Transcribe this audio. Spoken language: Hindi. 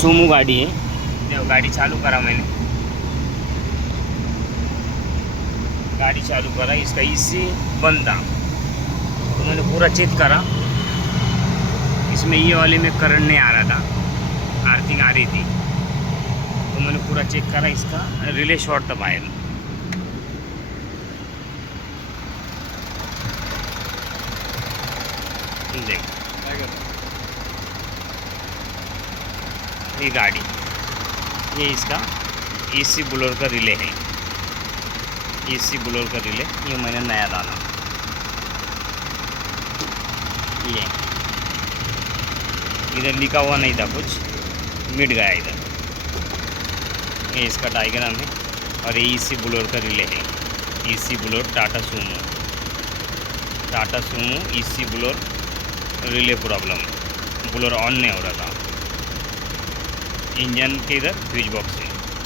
सुमो गाड़ी है। देखो गाड़ी चालू करा मैंने, गाड़ी चालू करा, इसका एसी बंद था तो मैंने पूरा चेक करा, इसमें ये वाले में करंट नहीं आ रहा था, आर्थिंग आ रही थी, तो मैंने पूरा चेक करा, इसका रिले शॉर्ट था बाहर। देख ये गाड़ी, ये इसका एसी ब्लोअर का रिले है, एसी ब्लोअर का रिले ये मैंने नया डाला, ये इधर लिखा हुआ नहीं था कुछ, मिट गया इधर, ये इसका डायग्राम है। और ये एसी ब्लोअर का रिले है, AC blower Tata Sumo AC blower relay problem, blower on नहीं हो रहा था, इंजन के इधर फ्यूज बॉक्स है।